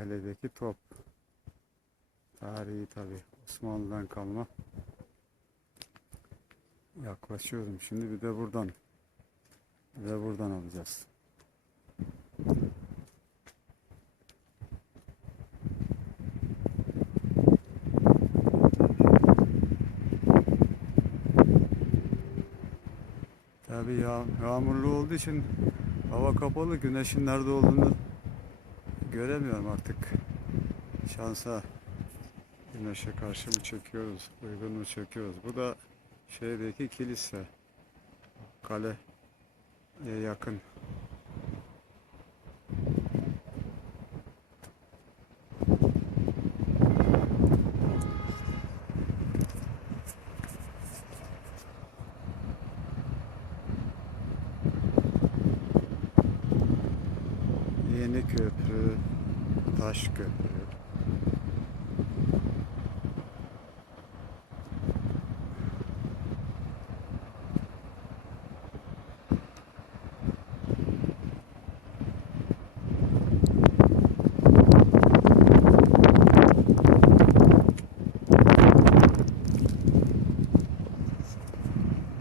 Kaledeki top. Tarihi tabi. Osmanlı'dan kalma. Yaklaşıyorum. Şimdi bir de buradan. Bir de buradan alacağız. Tabii yağ, yağmurlu olduğu için hava kapalı. Güneşin nerede olduğunu göremiyorum artık. Şansa güneşe karşı mı çekiyoruz, uygun mu çekiyoruz? Bu da şehirdeki kilise. Kaleye yakın. Yeni köprü, taş köprü.